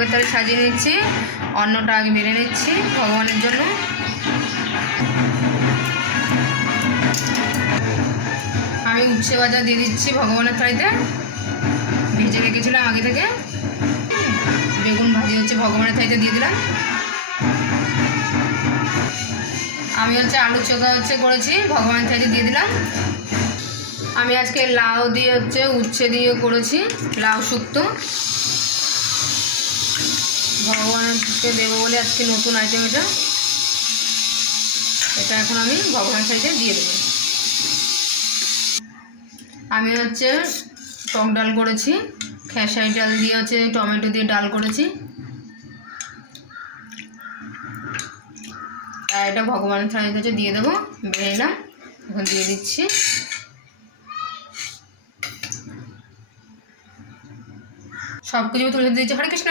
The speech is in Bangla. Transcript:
ভোগের থালি সাজিয়ে নিচ্ছি। অন্নটা আগে বেড়ে নিচ্ছি ভগবানের জন্য। আমি উচ্ছে ভাজা দিয়ে দিচ্ছি ভগবানের থালিতে, ভেজে রেখেছিলাম আগে থেকে। বেগুন ভাজি হচ্ছে ভগবানের থালিতে দিয়ে দিলাম। আমি হচ্ছে আলু চোখা করেছি ভগবানের থালিতে দিয়ে দিলাম। আমি আজকে লাউ দিয়ে উচ্ছে দিয়ে করেছি, লাউ শুক্তো ভগবানকে দেবো বলে আজকে নতুন আইটেম এটা। এটা এখন আমি ভগবানের থালিতে দিয়ে দেবো। আমি টক ডাল করেছি, খেসারি ডাল দিয়ে টমেটো দিয়ে ডাল করেছি। আর এটা ভগবানের থালিতে দিয়ে দেবো, বেড়ে নিলাম, এখন দিয়ে দিচ্ছি। সব কিছু তুলে দিচ্ছি। হরে কৃষ্ণ।